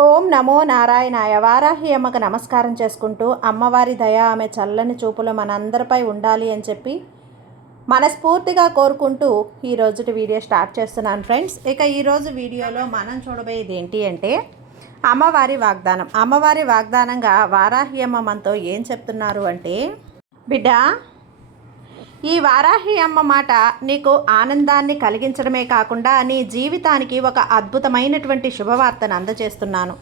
ఓం నమో నారాయణాయ. వారాహి అమ్మకు నమస్కారం చేసుకుంటూ అమ్మవారి దయ ఆమె చల్లని చూపులు మనందరిపై ఉండాలి అని చెప్పి మనస్ఫూర్తిగా కోరుకుంటూ ఈరోజుటి వీడియో స్టార్ట్ చేస్తున్నాను ఫ్రెండ్స్. ఇక ఈరోజు వీడియోలో మనం చూడబోయేది ఏంటి అంటే అమ్మవారి వాగ్దానం. అమ్మవారి వాగ్దానంగా వారాహి అమ్మ మనతో ఏం చెప్తున్నారు అంటే, బిడ్డ, ఈ వారాహి అమ్మ మాట నీకు ఆనందాన్ని కలిగించడమే కాకుండా నీ జీవితానికి ఒక అద్భుతమైనటువంటి శుభవార్తను అందజేస్తున్నాను.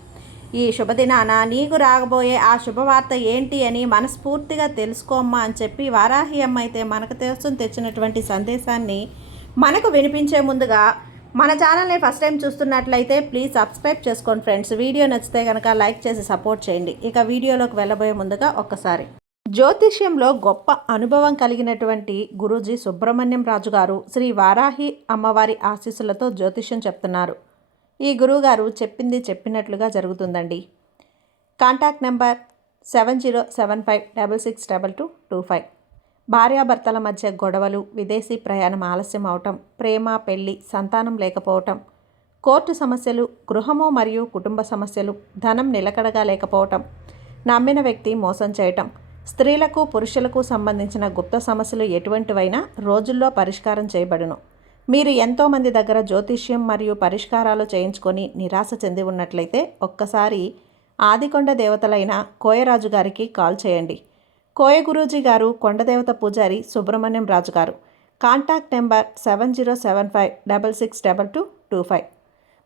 ఈ శుభదినాన నీకు రాబోయే ఆ శుభవార్త ఏంటి అని మనస్ఫూర్తిగా తెలుసుకోమ్మా అని చెప్పి వారాహి అమ్మ అయితే మనకు కోసం తెచ్చినటువంటి సందేశాన్ని మనకు వినిపించే ముందుగా మన ఛానల్ని ఫస్ట్ టైం చూస్తున్నట్లయితే ప్లీజ్ సబ్స్క్రైబ్ చేసుకోండి ఫ్రెండ్స్. వీడియో నచ్చితే కనుక లైక్ చేసి సపోర్ట్ చేయండి. ఇక వీడియోలోకి వెళ్ళబోయే ముందుగా ఒక్కసారి జ్యోతిష్యంలో గొప్ప అనుభవం కలిగినటువంటి గురూజీ సుబ్రహ్మణ్యం రాజు గారు శ్రీ వారాహి అమ్మవారి ఆశీస్సులతో జ్యోతిష్యం చెప్తున్నారు. ఈ గురువుగారు చెప్పింది చెప్పినట్లుగా జరుగుతుందండి. Contact number 7075662225. భార్యాభర్తల మధ్య గొడవలు, విదేశీ ప్రయాణం ఆలస్యం అవటం, ప్రేమ, పెళ్లి, సంతానం లేకపోవటం, కోర్టు సమస్యలు, గృహము మరియు కుటుంబ సమస్యలు, ధనం నిలకడగా లేకపోవటం, నమ్మిన వ్యక్తి మోసం చేయటం, స్త్రీలకు పురుషులకు సంబంధించిన గుప్త సమస్యలు ఎటువంటివైనా రోజుల్లో పరిష్కారం చేయబడును. మీరు ఎంతోమంది దగ్గర జ్యోతిష్యం మరియు పరిష్కారాలు చేయించుకొని నిరాశ చెంది ఉన్నట్లయితే ఒక్కసారి ఆదికొండ దేవతలైన కోయరాజు గారికి కాల్ చేయండి. కోయ గురూజీ గారు కొండదేవత పూజారి సుబ్రహ్మణ్యం రాజు గారు. Contact number 7075662225.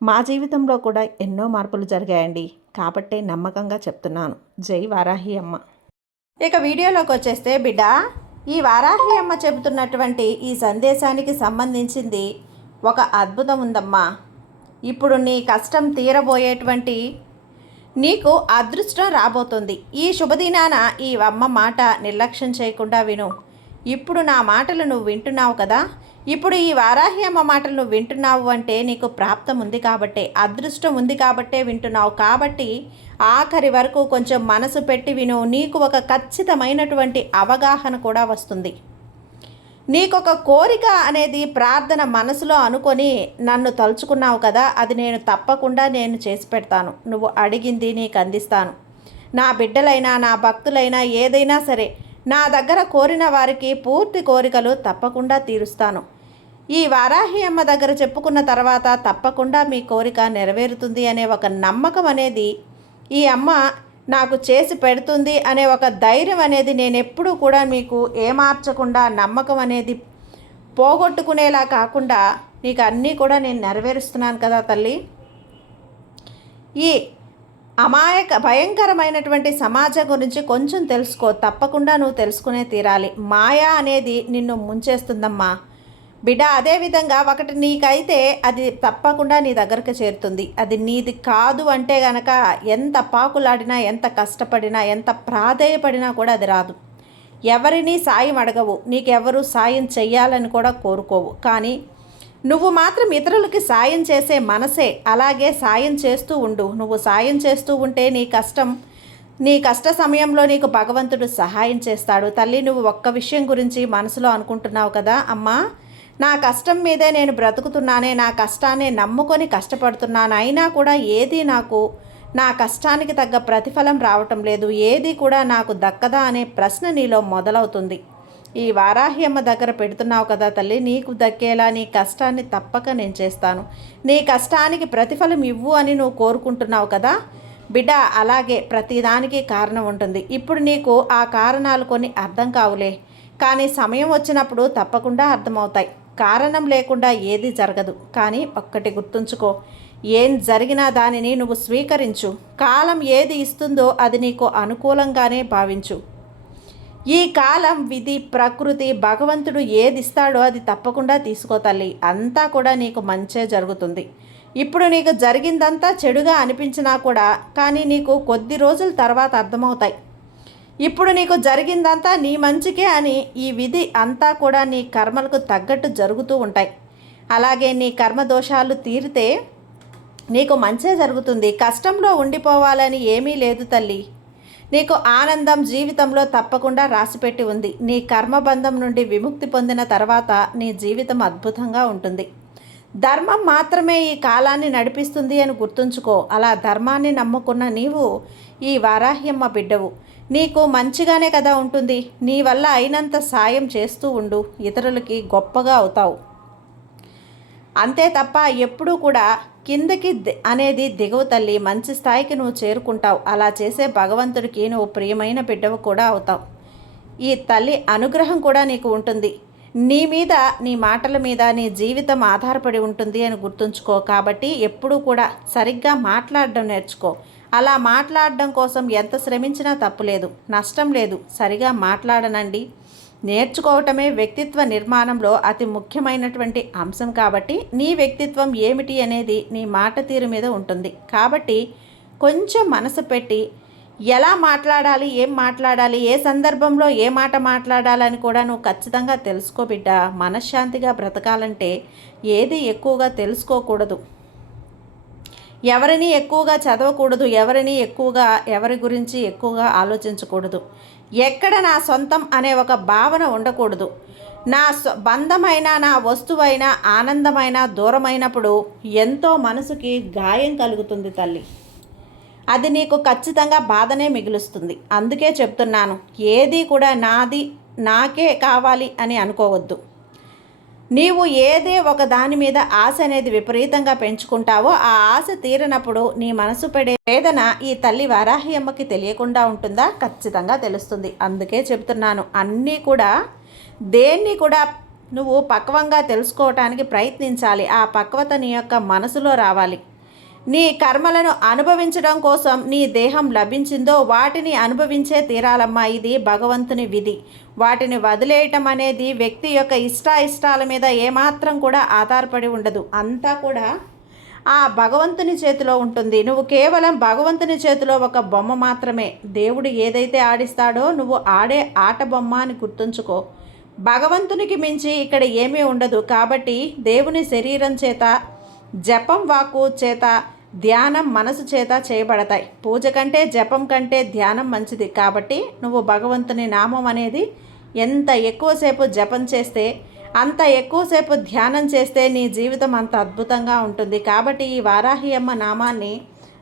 మా జీవితంలో కూడా ఎన్నో మార్పులు జరిగాయండి, కాబట్టే నమ్మకంగా చెప్తున్నాను. జై వారాహి అమ్మ. ఇక వీడియోలోకి వచ్చేస్తే, బిడ్డ, ఈ వారాహి అమ్మ చెబుతున్నటువంటి ఈ సందేశానికి సంబంధించింది ఒక అద్భుతం ఉందమ్మా. ఇప్పుడు నీ కష్టం తీరబోయేటువంటి నీకు అదృష్టం రాబోతుంది. ఈ శుభదినాన ఈ అమ్మ మాట నిర్లక్ష్యం చేయకుండా విను. ఇప్పుడు నా మాటలు నువ్వు వింటున్నావు కదా, ఇప్పుడు ఈ వారాహి అమ్మ మాటలు నువ్వు వింటున్నావు అంటే నీకు ప్రాప్తం ఉంది కాబట్టే, అదృష్టం ఉంది కాబట్టే వింటున్నావు. కాబట్టి ఆఖరి వరకు కొంచెం మనసు పెట్టి విను. నీకు ఒక ఖచ్చితమైనటువంటి అవగాహన కూడా వస్తుంది. నీకొక కోరిక అనేది ప్రార్థన మనసులో అనుకొని నన్ను తలుచుకున్నావు కదా, అది నేను తప్పకుండా చేసి పెడతాను. నువ్వు అడిగింది నీకు అందిస్తాను. నా బిడ్డలైనా నా భక్తులైనా ఏదైనా సరే నా దగ్గర కోరిన వారికి పూర్తి కోరికలు తప్పకుండా తీరుస్తాను. ఈ వారాహి అమ్మ దగ్గర చెప్పుకున్న తర్వాత తప్పకుండా మీ కోరిక నెరవేరుతుంది అనే ఒక నమ్మకం అనేది ఈ అమ్మ నాకు చేసి పెడుతుంది అనే ఒక ధైర్యం అనేది నేను ఎప్పుడూ కూడా మీకు ఏమార్చకుండా, నమ్మకం అనేది పోగొట్టుకునేలా కాకుండా నీకు అన్నీ కూడా నేను నెరవేరుస్తున్నాను కదా తల్లి. ఈ భయంకరమైనటువంటి సమాజం గురించి కొంచెం తెలుసుకో. తప్పకుండా నువ్వు తెలుసుకునే తీరాలి. మాయా అనేది నిన్ను ముంచేస్తుందమ్మా బిడ్డ. అదేవిధంగా ఒకటి నీకైతే అది తప్పకుండా నీ దగ్గరకు చేరుతుంది. అది నీది కాదు అంటే గనక ఎంత పాకులాడినా, ఎంత కష్టపడినా, ఎంత ప్రాధేయపడినా కూడా అది రాదు. ఎవరిని సాయం అడగవు, నీకెవరు సాయం చెయ్యాలని కూడా కోరుకోవు. కానీ నువ్వు మాత్రం ఇతరులకి సాయం చేసే మనసే. అలాగే సాయం చేస్తూ ఉండు. నువ్వు సాయం చేస్తూ ఉంటే నీ కష్ట సమయంలో నీకు భగవంతుడు సహాయం చేస్తాడు. తల్లి, నువ్వు ఒక్క విషయం గురించి మనసులో అనుకుంటున్నావు కదా, అమ్మా, నా కష్టం మీదే నేను బ్రతుకుతున్నానే, నా కష్టాన్ని నమ్ముకొని కష్టపడుతున్నాను, అయినా కూడా ఏది నాకు నా కష్టానికి తగ్గ ప్రతిఫలం రావటం లేదు, ఏది కూడా నాకు దక్కదా అనే ప్రశ్న నీలో మొదలవుతుంది. ఈ వారాహి అమ్మ దగ్గర పెడుతున్నావు కదా తల్లి, నీకు దక్కేలా నీ కష్టాన్ని తప్పక నేను చేస్తాను. నీ కష్టానికి ప్రతిఫలం ఇవ్వు అని నువ్వు కోరుకుంటున్నావు కదా బిడ్డ. అలాగే ప్రతిదానికి కారణం ఉంటుంది. ఇప్పుడు నీకు ఆ కారణాలు కొన్ని అర్థం కావులే, కానీ సమయం వచ్చినప్పుడు తప్పకుండా అర్థమవుతాయి. కారణం లేకుండా ఏది జరగదు. కానీ ఒక్కటి గుర్తుంచుకో, ఏం జరిగినా దానిని నువ్వు స్వీకరించు. కాలం ఏది ఇస్తుందో అది నీకు అనుకూలంగానే భావించు. ఈ కాలం, విధి, ప్రకృతి, భగవంతుడు ఏది ఇస్తాడో అది తప్పకుండా తీసుకో తల్లి. అంతా కూడా నీకు మంచే జరుగుతుంది. ఇప్పుడు నీకు జరిగిందంతా చెడుగా అనిపించినా కూడా కానీ నీకు కొద్ది రోజుల తర్వాత అర్థమవుతాయి. ఇప్పుడు నీకు జరిగిందంతా నీ మంచికే అని. ఈ విధి అంతా కూడా నీ కర్మలకు తగ్గట్టు జరుగుతూ ఉంటాయి. అలాగే నీ కర్మ దోషాలు తీరితే నీకు మంచే జరుగుతుంది. కష్టంలో ఉండిపోవాలని ఏమీ లేదు తల్లి. నీకు ఆనందం జీవితంలో తప్పకుండా రాసిపెట్టి ఉంది. నీ కర్మబంధం నుండి విముక్తి పొందిన తర్వాత నీ జీవితం అద్భుతంగా ఉంటుంది. ధర్మం మాత్రమే ఈ కాలాన్ని నడిపిస్తుంది అని గుర్తుంచుకో. అలా ధర్మాన్ని నమ్ముకున్న నీవు ఈ వారాహ్యమ్మ బిడ్డవు. నీకు మంచిగానే కదా ఉంటుంది. నీ వల్ల అయినంత సాయం చేస్తూ ఉండు, ఇతరులకి గొప్పగా అవుతావు. అంతే తప్ప ఎప్పుడూ కూడా కిందకి అనేది దిగువ తల్లి. మంచి స్థాయికి నువ్వు చేరుకుంటావు. అలా చేసే భగవంతుడికి నువ్వు ప్రియమైన బిడ్డవు కూడా అవుతావు. ఈ తల్లి అనుగ్రహం కూడా నీకు ఉంటుంది. నీ మీద, నీ మాటల మీద నీ జీవితం ఆధారపడి ఉంటుంది అని గుర్తుంచుకో. కాబట్టి ఎప్పుడూ కూడా సరిగ్గా మాట్లాడడం నేర్చుకో. అలా మాట్లాడడం కోసం ఎంత శ్రమించినా తప్పులేదు, నష్టం లేదు. సరిగా మాట్లాడనండి. నేర్చుకోవటమే వ్యక్తిత్వ నిర్మాణంలో అతి ముఖ్యమైనటువంటి అంశం. కాబట్టి నీ వ్యక్తిత్వం ఏమిటి అనేది నీ మాట తీరు మీద ఉంటుంది. కాబట్టి కొంచెం మనసు పెట్టి ఎలా మాట్లాడాలి, ఏం మాట్లాడాలి, ఏ సందర్భంలో ఏ మాట మాట్లాడాలని కూడా నువ్వు ఖచ్చితంగా తెలుసుకో బిడ్డ. మనశ్శాంతిగా బ్రతకాలంటే ఏది ఎక్కువగా తెలుసుకోకూడదు, ఎవరిని ఎక్కువగా చదవకూడదు, ఎవరి గురించి ఎక్కువగా ఆలోచించకూడదు. ఎక్కడ నా సొంతం అనే ఒక భావన ఉండకూడదు. నా బంధమైన, నా వస్తువైన, ఆనందమైన దూరమైనప్పుడు ఎంతో మనసుకి గాయం కలుగుతుంది తల్లి. అది నీకు ఖచ్చితంగా బాధనే మిగులుస్తుంది. అందుకే చెప్తున్నాను, ఏది కూడా నాది, నాకే కావాలి అని అనుకోవద్దు. నీవు ఏదే ఒక దాని మీద ఆశ అనేది విపరీతంగా పెంచుకుంటావో ఆ ఆశ తీరినప్పుడు నీ మనసు పడే వేదన ఈ తల్లి వారాహి అమ్మకి తెలియకుండా ఉంటుందా? ఖచ్చితంగా తెలుస్తుంది. అందుకే చెప్తున్నాను, అన్నీ కూడా దేన్ని కూడా నువ్వు పక్వంగా తెలుసుకోవటానికి ప్రయత్నించాలి. ఆ పక్వత నీ యొక్క మనసులో రావాలి. నీ కర్మలను అనుభవించడం కోసం నీ దేహం లభించిందో వాటిని అనుభవించే తీరాలమ్మా. ఇది భగవంతుని విధి. వాటిని వదిలేయటం అనేది వ్యక్తి యొక్క ఇష్టాల మీద ఏమాత్రం కూడా ఆధారపడి ఉండదు. అంతా కూడా ఆ భగవంతుని చేతిలో ఉంటుంది. నువ్వు కేవలం భగవంతుని చేతిలో ఒక బొమ్మ మాత్రమే. దేవుడు ఏదైతే ఆడిస్తాడో నువ్వు ఆడే ఆట బొమ్మ అని గుర్తుంచుకో. భగవంతునికి మించి ఇక్కడ ఏమీ ఉండదు. కాబట్టి దేవుని శరీరం చేత, జపం వాక్కు చేత, ధ్యానం మనసు చేత చేయబడతాయి. పూజ కంటే జపం కంటే ధ్యానం మంచిది. కాబట్టి నువ్వు భగవంతుని నామం అనేది ఎంత ఎక్కువసేపు జపం చేస్తే, అంత ఎక్కువసేపు ధ్యానం చేస్తే నీ జీవితం అంత అద్భుతంగా ఉంటుంది. కాబట్టి ఈ వారాహి అమ్మ నామాన్ని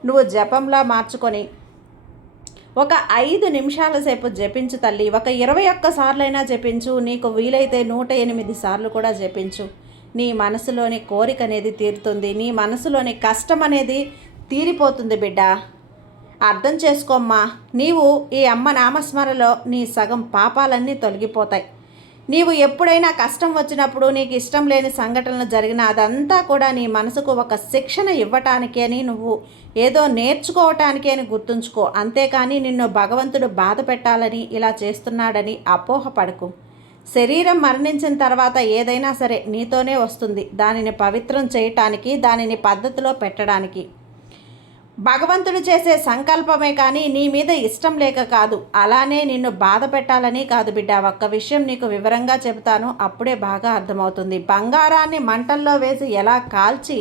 నువ్వు జపంలా మార్చుకొని ఒక 5 నిమిషాల సేపు జపించు తల్లి. ఒక 21 సార్లైనా జపించు. నీకు వీలైతే 108 సార్లు కూడా జపించు. నీ మనసులోని కోరిక అనేది తీరుతుంది. నీ మనసులోని కష్టం అనేది తీరిపోతుంది బిడ్డ. అర్థం చేసుకోమ్మా. నీవు ఈ అమ్మ నామస్మరణలో నీ సగం పాపాలన్నీ తొలగిపోతాయి. నీవు ఎప్పుడైనా కష్టం వచ్చినప్పుడు, నీకు ఇష్టం లేని సంఘటనలు జరిగినా అదంతా కూడా నీ మనసుకు ఒక శిక్షణ ఇవ్వటానికి అని, నువ్వు ఏదో నేర్చుకోవటానికి అని గుర్తుంచుకో. అంతేకాని నిన్ను భగవంతుడు బాధ పెట్టాలని ఇలా చేస్తున్నాడని అపోహపడకు. శరీరం మరణించిన తర్వాత ఏదైనా సరే నీతోనే వస్తుంది. దానిని పవిత్రం చేయటానికి, దానిని పద్ధతిలో పెట్టడానికి భగవంతుడు చేసే సంకల్పమే కానీ నీ మీద ఇష్టం లేక కాదు. అలానే నిన్ను బాధ పెట్టాలని కాదు బిడ్డ. ఒక్క విషయం నీకు వివరంగా చెబుతాను, అప్పుడే బాగా అర్థమవుతుంది. బంగారాన్ని మంటల్లో వేసి ఎలా కాల్చి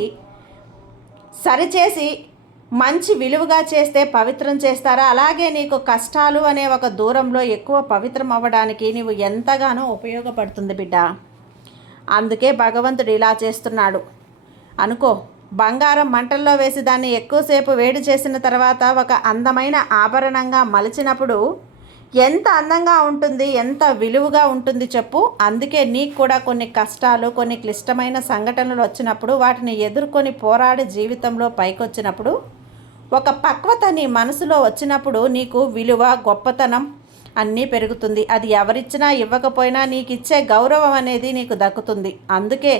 సరిచేసి మంచి విలువగా చేస్తే పవిత్రం చేస్తారా, అలాగే నీకు కష్టాలు అనే ఒక దూరంలో ఎక్కువ పవిత్రం అవ్వడానికి నీవు ఎంతగానో ఉపయోగపడుతుంది బిడ్డ. అందుకే భగవంతుడు ఇలా చేస్తున్నాడు అనుకో. బంగారం మంటల్లో వేసి దాన్ని ఎక్కువసేపు వేడి చేసిన తర్వాత ఒక అందమైన ఆభరణంగా మలిచినప్పుడు ఎంత అందంగా ఉంటుంది, ఎంత విలువగా ఉంటుంది చెప్పు. అందుకే నీకు కూడా కొన్ని కష్టాలు, కొన్ని క్లిష్టమైన సంఘటనలు వచ్చినప్పుడు, వాటిని ఎదుర్కొని పోరాడి జీవితంలో పైకొచ్చినప్పుడు, ఒక పక్వత నీ మనసులో వచ్చినప్పుడు నీకు విలువ, గొప్పతనం అన్నీ పెరుగుతుంది. అది ఎవరిచ్చినా ఇవ్వకపోయినా నీకు ఇచ్చే గౌరవం అనేది నీకు దక్కుతుంది. అందుకే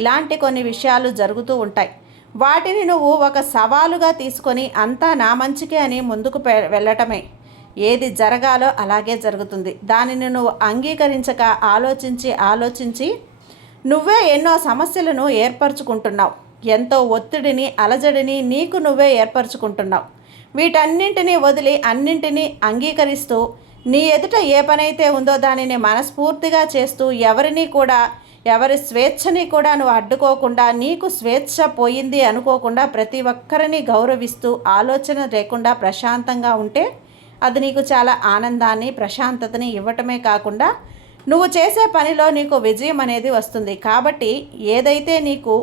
ఇలాంటి కొన్ని విషయాలు జరుగుతూ ఉంటాయి. వాటిని నువ్వు ఒక సవాలుగా తీసుకొని అంతా నా మంచికే అని ముందుకు వెళ్ళటమే. ఏది జరగాలో అలాగే జరుగుతుంది. దానిని నువ్వు అంగీకరించక ఆలోచించి నువ్వే ఎన్నో సమస్యలను ఏర్పరచుకుంటున్నావు. ఎంతో ఒత్తిడిని, అలజడిని నీకు నువ్వే ఏర్పరచుకుంటున్నావు. వీటన్నింటినీ వదిలి అన్నింటినీ అంగీకరిస్తూ నీ ఎదుట ఏ పనైతే ఉందో దానిని మనస్ఫూర్తిగా చేస్తూ, ఎవరి స్వేచ్ఛని కూడా నువ్వు అడ్డుకోకుండా, నీకు స్వేచ్ఛ పోయింది అనుకోకుండా ప్రతి ఒక్కరిని గౌరవిస్తూ, ఆలోచన లేకుండా ప్రశాంతంగా ఉంటే అది నీకు చాలా ఆనందాన్ని, ప్రశాంతతని ఇవ్వటమే కాకుండా నువ్వు చేసే పనిలో నీకు విజయం అనేది వస్తుంది. కాబట్టి ఏదైతే నీకు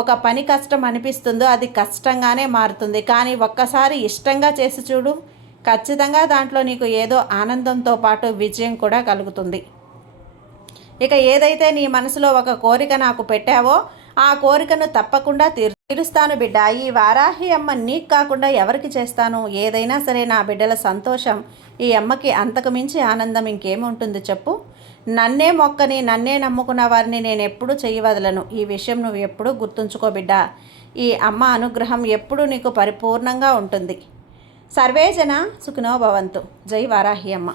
ఒక పని కష్టం అనిపిస్తుందో అది కష్టంగానే మారుతుంది. కానీ ఒక్కసారి ఇష్టంగా చేసి చూడు, ఖచ్చితంగా దాంట్లో నీకు ఏదో ఆనందంతో పాటు విజయం కూడా కలుగుతుంది. ఇక ఏదైతే నీ మనసులో ఒక కోరిక నాకు పెట్టావో ఆ కోరికను తప్పకుండా తీరుస్తాను బిడ్డ. ఈ వారాహి అమ్మ నీకు కాకుండా ఎవరికి చేస్తాను? ఏదైనా సరే నా బిడ్డల సంతోషం ఈ అమ్మకి అంతకు మించి ఆనందం ఇంకేముంటుంది చెప్పు? నన్నే మొక్కని నన్నే నమ్ముకున్న వారిని నేను ఎప్పుడూ చెయ్యవదలను. ఈ విషయం నువ్వు ఎప్పుడూ గుర్తుంచుకో బిడ్డ. ఈ అమ్మ అనుగ్రహం ఎప్పుడూ నీకు పరిపూర్ణంగా ఉంటుంది. సర్వేజన సుఖినో భవంతు. జై వారాహి అమ్మ.